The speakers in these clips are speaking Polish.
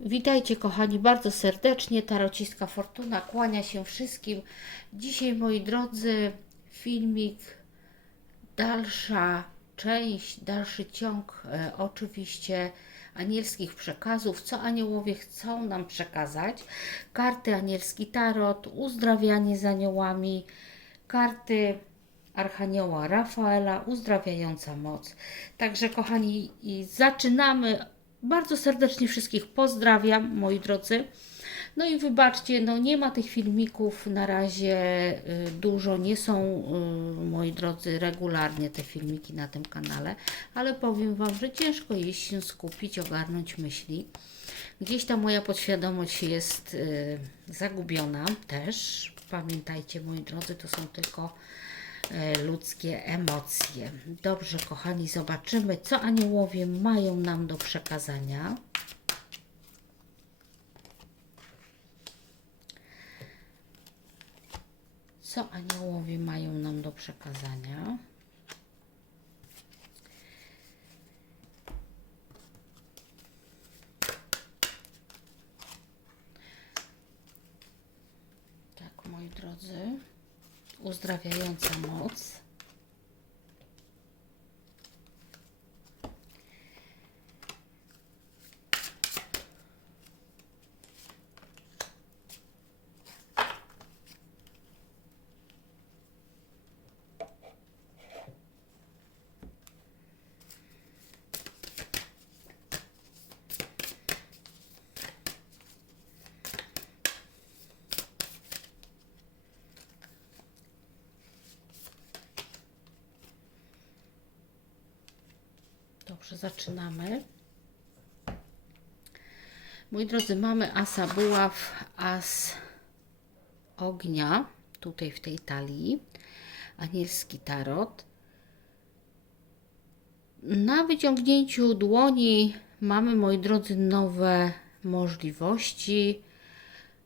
Witajcie kochani bardzo serdecznie. Tarociska Fortuna kłania się wszystkim. Dzisiaj moi drodzy filmik, dalsza część, dalszy ciąg e, oczywiście anielskich przekazów, co aniołowie chcą nam przekazać. Karty anielski tarot, uzdrawianie z aniołami, karty Archanioła Rafaela, uzdrawiająca moc. Także kochani, zaczynamy. Bardzo serdecznie wszystkich pozdrawiam, moi drodzy. No i wybaczcie, no nie ma tych filmików na razie y, dużo, nie są, y, moi drodzy, regularnie te filmiki na tym kanale, ale powiem Wam, że ciężko jest się skupić, ogarnąć myśli. Gdzieś ta moja podświadomość jest y, zagubiona też. Pamiętajcie, moi drodzy, to są tylko ludzkie emocje. Dobrze, kochani, zobaczymy, co aniołowie mają nam do przekazania. Co aniołowie mają nam do przekazania? Tak, moi drodzy, uzdrawiająca moc. Dobrze, zaczynamy. Moi drodzy, mamy asa buław, as ognia, tutaj w tej talii, anielski tarot. Na wyciągnięciu dłoni mamy, moi drodzy, nowe możliwości,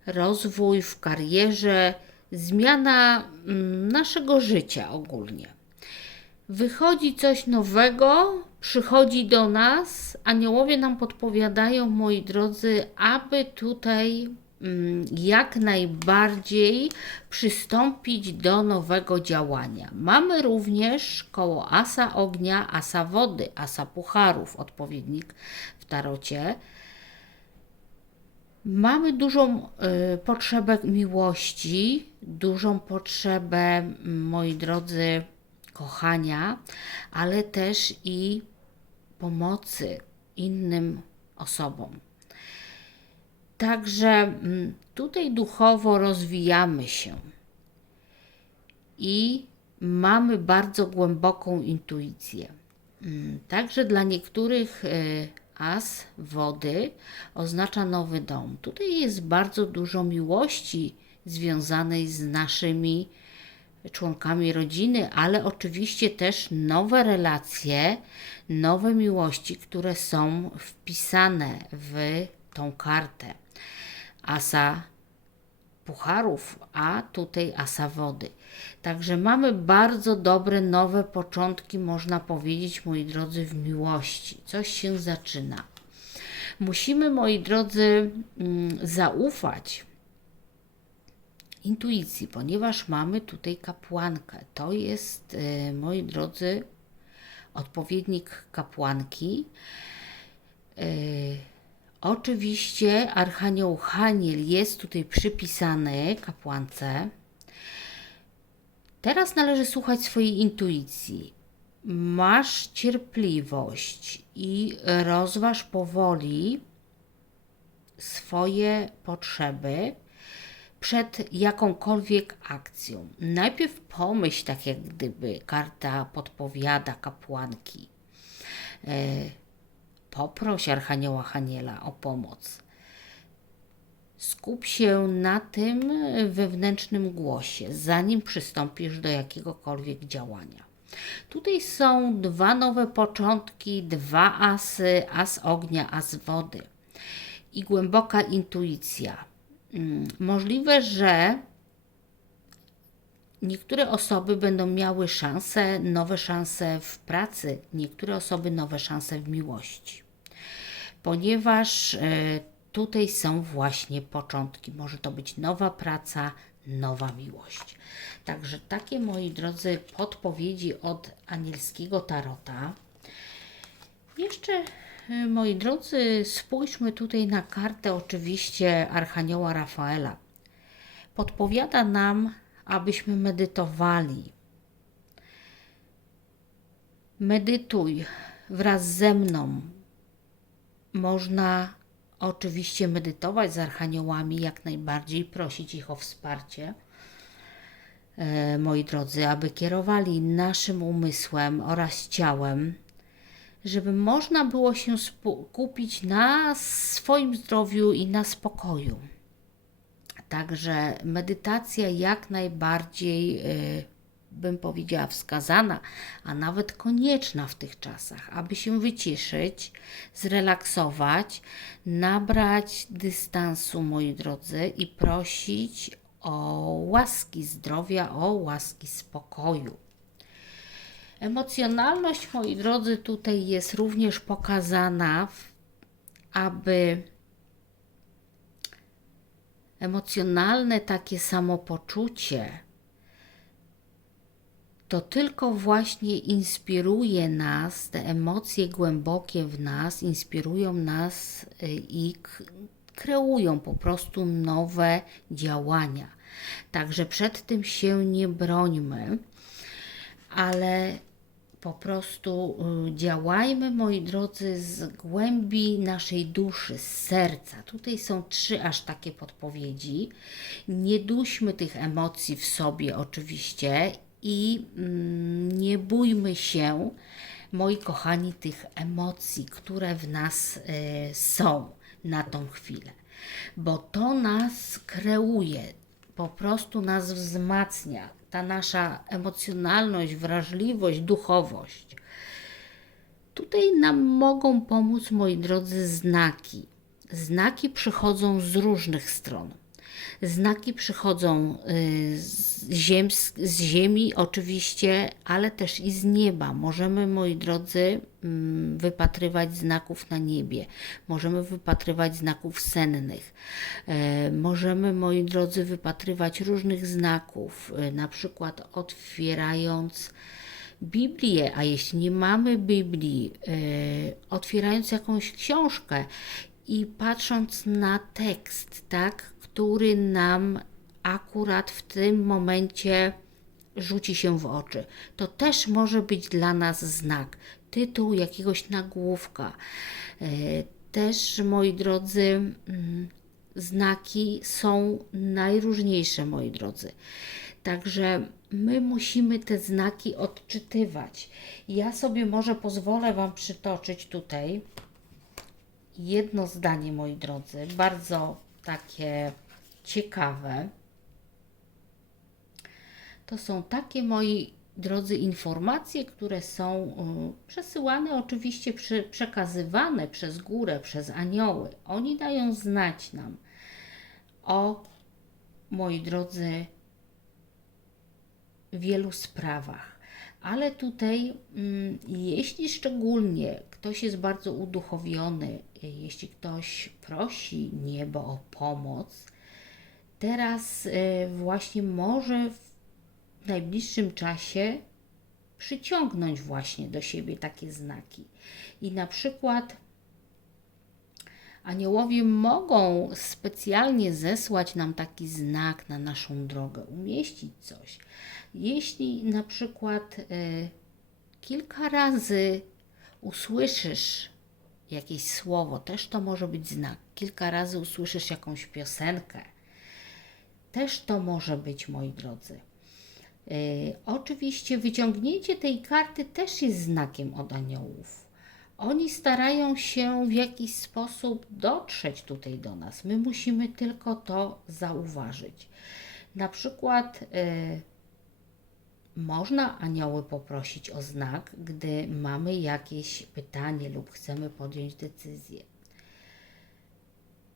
rozwój w karierze, zmiana mm, naszego życia ogólnie. Wychodzi coś nowego, przychodzi do nas. Aniołowie nam podpowiadają, moi drodzy, aby tutaj mm, jak najbardziej przystąpić do nowego działania. Mamy również koło asa ognia, asa wody, asa pucharów, odpowiednik w tarocie. Mamy dużą y, potrzebę miłości, dużą potrzebę, moi drodzy, kochania, ale też i pomocy innym osobom. Także mm, tutaj duchowo rozwijamy się i mamy bardzo głęboką intuicję. Mm, Także dla niektórych y, as wody oznacza nowy dom. Tutaj jest bardzo dużo miłości związanej z naszymi członkami rodziny, ale oczywiście też nowe relacje, nowe miłości, które są wpisane w tą kartę. Asa pucharów, a tutaj asa wody. Także mamy bardzo dobre, nowe początki, można powiedzieć, moi drodzy, w miłości. Coś się zaczyna. Musimy, moi drodzy, mm, zaufać intuicji, ponieważ mamy tutaj kapłankę. To jest, e, moi drodzy, odpowiednik kapłanki. E, Oczywiście Archanioł Haniel jest tutaj przypisany kapłance. Teraz należy słuchać swojej intuicji. Masz cierpliwość i rozważ powoli swoje potrzeby przed jakąkolwiek akcją. Najpierw pomyśl, tak jak gdyby karta podpowiada kapłanki. E, poproś Archanioła Haniela o pomoc. Skup się na tym wewnętrznym głosie, zanim przystąpisz do jakiegokolwiek działania. Tutaj są dwa nowe początki, dwa asy, as ognia, as wody i głęboka intuicja. Mm, Możliwe, że niektóre osoby będą miały szanse, nowe szanse w pracy, niektóre osoby nowe szanse w miłości ponieważ e, tutaj są właśnie początki. Może to być nowa praca, nowa miłość. Także takie, moi drodzy, podpowiedzi od anielskiego tarota. Jeszcze, moi drodzy, spójrzmy tutaj na kartę oczywiście Archanioła Rafaela. Podpowiada nam, abyśmy medytowali. Medytuj wraz ze mną. Można oczywiście medytować z archaniołami, jak najbardziej, prosić ich o wsparcie. E, moi drodzy, aby kierowali naszym umysłem oraz ciałem, żeby można było się skupić na swoim zdrowiu i na spokoju. Także medytacja jak najbardziej, y, bym powiedziała, wskazana, a nawet konieczna w tych czasach, aby się wyciszyć, zrelaksować, nabrać dystansu, moi drodzy, i prosić o łaski zdrowia, o łaski spokoju. Emocjonalność, moi drodzy, tutaj jest również pokazana, aby emocjonalne takie samopoczucie to tylko właśnie inspiruje nas, te emocje głębokie w nas inspirują nas y, i kreują po prostu nowe działania. Także przed tym się nie brońmy, ale po prostu y, działajmy, moi drodzy, z głębi naszej duszy, z serca. Tutaj są trzy aż takie podpowiedzi. Nie duśmy tych emocji w sobie, oczywiście, i mm, nie bójmy się, moi kochani, tych emocji, które w nas y, są na tą chwilę, bo to nas kreuje, po prostu nas wzmacnia ta nasza emocjonalność, wrażliwość, duchowość. Tutaj nam mogą pomóc, moi drodzy, znaki. Znaki przychodzą z różnych stron. Znaki przychodzą y, z, ziem, z ziemi, oczywiście, ale też i z nieba. Możemy, moi drodzy, mm, wypatrywać znaków na niebie, możemy wypatrywać znaków sennych, e, możemy, moi drodzy, wypatrywać różnych znaków, e, na przykład otwierając. Biblię, a jeśli nie mamy Biblii, e, otwierając jakąś książkę i patrząc na tekst, tak, który nam akurat w tym momencie rzuci się w oczy. To też może być dla nas znak, tytuł jakiegoś nagłówka. E, też, moi drodzy, mm, znaki są najróżniejsze, moi drodzy. Także my musimy te znaki odczytywać. Ja sobie może pozwolę Wam przytoczyć tutaj jedno zdanie, moi drodzy, bardzo takie ciekawe. To są takie, moi drodzy, informacje, które są y, przesyłane, oczywiście przekazywane przez górę, przez anioły. Oni dają znać nam o, moi drodzy, wielu sprawach. Ale tutaj, mm, jeśli szczególnie ktoś jest bardzo uduchowiony, jeśli ktoś prosi niebo o pomoc, teraz e, właśnie może w najbliższym czasie przyciągnąć właśnie do siebie takie znaki. I na przykład aniołowie mogą specjalnie zesłać nam taki znak na naszą drogę, umieścić coś. Jeśli na przykład y, kilka razy usłyszysz jakieś słowo, też to może być znak. Kilka razy usłyszysz jakąś piosenkę, też to może być, moi drodzy. Yy, oczywiście wyciągnięcie tej karty też jest znakiem od aniołów. Oni starają się w jakiś sposób dotrzeć tutaj do nas. My musimy tylko to zauważyć. Na przykład yy, można anioły poprosić o znak, gdy mamy jakieś pytanie lub chcemy podjąć decyzję.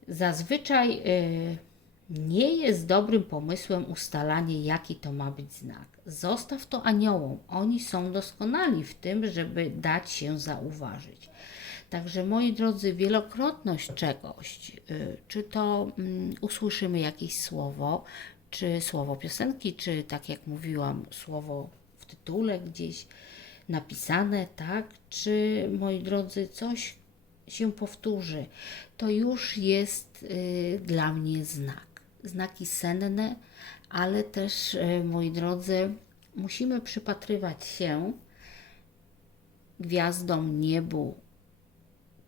Zazwyczaj yy, nie jest dobrym pomysłem ustalanie, jaki to ma być znak. Zostaw to aniołom. Oni są doskonali w tym, żeby dać się zauważyć. Także moi drodzy, wielokrotność czegoś, y, czy to mm, usłyszymy jakieś słowo, czy słowo piosenki, czy tak jak mówiłam, słowo w tytule gdzieś napisane, tak, czy moi drodzy, coś się powtórzy, to już jest y, dla mnie znak. Znaki senne, ale też, y, moi drodzy, musimy przypatrywać się gwiazdom, niebu.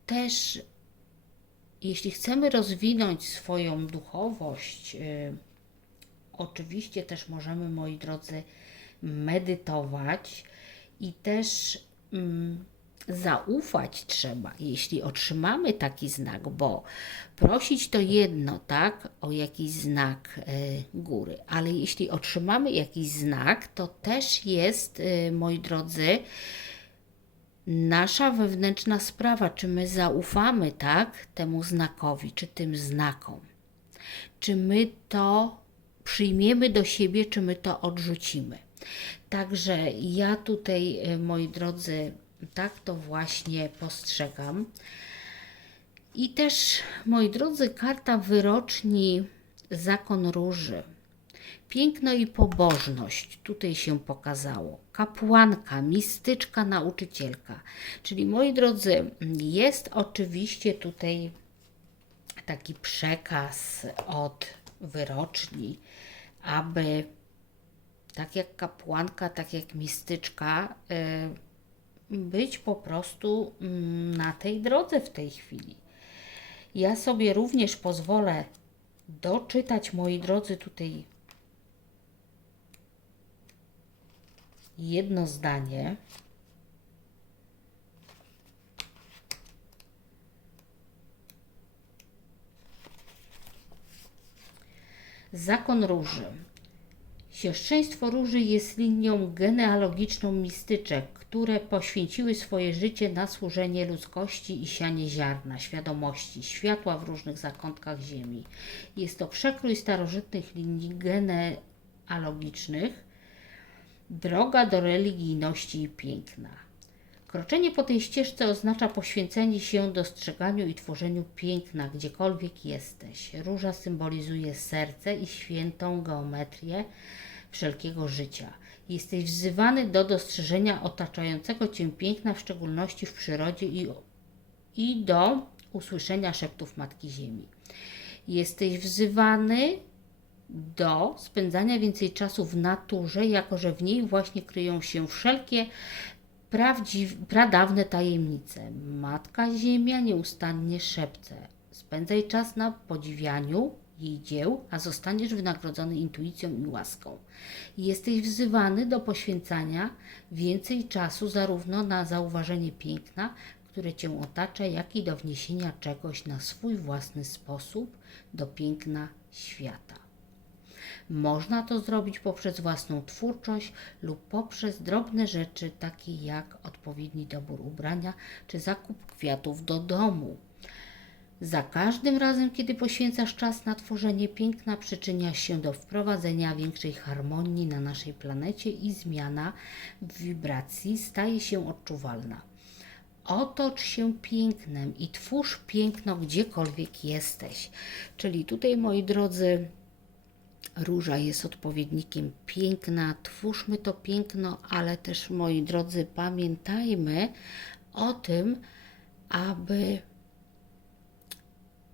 Też, jeśli chcemy rozwinąć swoją duchowość, y, oczywiście też możemy, moi drodzy, medytować i też mm, zaufać trzeba, jeśli otrzymamy taki znak, bo prosić to jedno, tak, o jakiś znak y, góry, ale jeśli otrzymamy jakiś znak, to też jest, y, moi drodzy, nasza wewnętrzna sprawa, czy my zaufamy, tak, temu znakowi, czy tym znakom. Czy my to przyjmiemy do siebie, czy my to odrzucimy. Także ja tutaj, y, moi drodzy, tak to właśnie postrzegam. I też, moi drodzy, karta wyroczni Zakon Róży. Piękno i pobożność tutaj się pokazało. Kapłanka, mistyczka, nauczycielka. Czyli moi drodzy, jest oczywiście tutaj taki przekaz od wyroczni, aby tak jak kapłanka, tak jak mistyczka, y, być po prostu mm, na tej drodze w tej chwili. Ja sobie również pozwolę doczytać, moi drodzy, tutaj jedno zdanie. Zakon róży. Siostrzeństwo róży jest linią genealogiczną mistyczek, które poświęciły swoje życie na służenie ludzkości i sianie ziarna, świadomości, światła w różnych zakątkach ziemi. Jest to przekrój starożytnych linii genealogicznych, droga do religijności i piękna. Kroczenie po tej ścieżce oznacza poświęcenie się dostrzeganiu i tworzeniu piękna, gdziekolwiek jesteś. Róża symbolizuje serce i świętą geometrię wszelkiego życia. Jesteś wzywany do dostrzeżenia otaczającego cię piękna, w szczególności w przyrodzie i, i do usłyszenia szeptów Matki Ziemi. Jesteś wzywany do spędzania więcej czasu w naturze, jako że w niej właśnie kryją się wszelkie prawdziw, pradawne tajemnice. Matka Ziemia nieustannie szepce. Spędzaj czas na podziwianiu jej dzieł, a zostaniesz wynagrodzony intuicją i łaską. Jesteś wzywany do poświęcania więcej czasu zarówno na zauważenie piękna, które Cię otacza, jak i do wniesienia czegoś na swój własny sposób do piękna świata. Można to zrobić poprzez własną twórczość lub poprzez drobne rzeczy, takie jak odpowiedni dobór ubrania czy zakup kwiatów do domu. Za każdym razem, kiedy poświęcasz czas na tworzenie piękna, przyczyniasz się do wprowadzenia większej harmonii na naszej planecie i zmiana w wibracji staje się odczuwalna. Otocz się pięknem i twórz piękno gdziekolwiek jesteś. Czyli tutaj, moi drodzy, róża jest odpowiednikiem piękna. Twórzmy to piękno, ale też, moi drodzy, pamiętajmy o tym, aby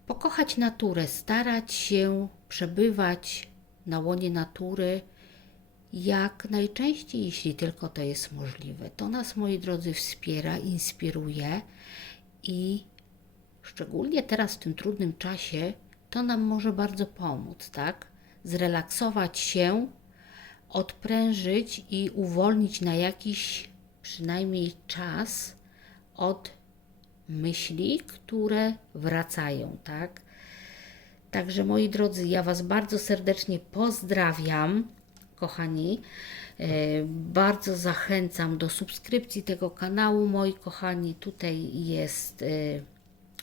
pokochać naturę, starać się przebywać na łonie natury jak najczęściej, jeśli tylko to jest możliwe. To nas, moi drodzy, wspiera, inspiruje i szczególnie teraz w tym trudnym czasie to nam może bardzo pomóc, tak? Zrelaksować się, odprężyć i uwolnić na jakiś przynajmniej czas od myśli, które wracają, tak? Także moi drodzy, ja Was bardzo serdecznie pozdrawiam, kochani. E, bardzo zachęcam do subskrypcji tego kanału, moi kochani. Tutaj jest e,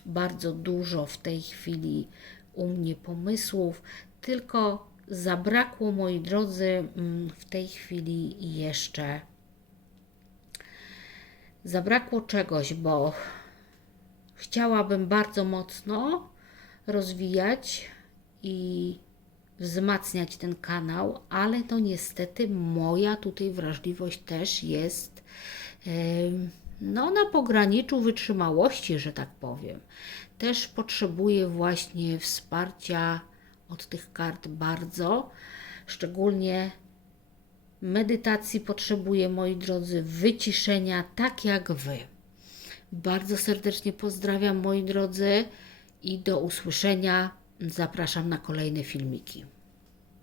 bardzo dużo w tej chwili u mnie pomysłów, tylko zabrakło, moi drodzy, mm, w tej chwili jeszcze zabrakło czegoś, bo chciałabym bardzo mocno rozwijać i wzmacniać ten kanał, ale no niestety moja tutaj wrażliwość też jest no na pograniczu wytrzymałości, że tak powiem. Też potrzebuję właśnie wsparcia od tych kart bardzo, szczególnie medytacji potrzebuję, moi drodzy, wyciszenia, tak jak Wy. Bardzo serdecznie pozdrawiam, moi drodzy, i do usłyszenia. Zapraszam na kolejne filmiki.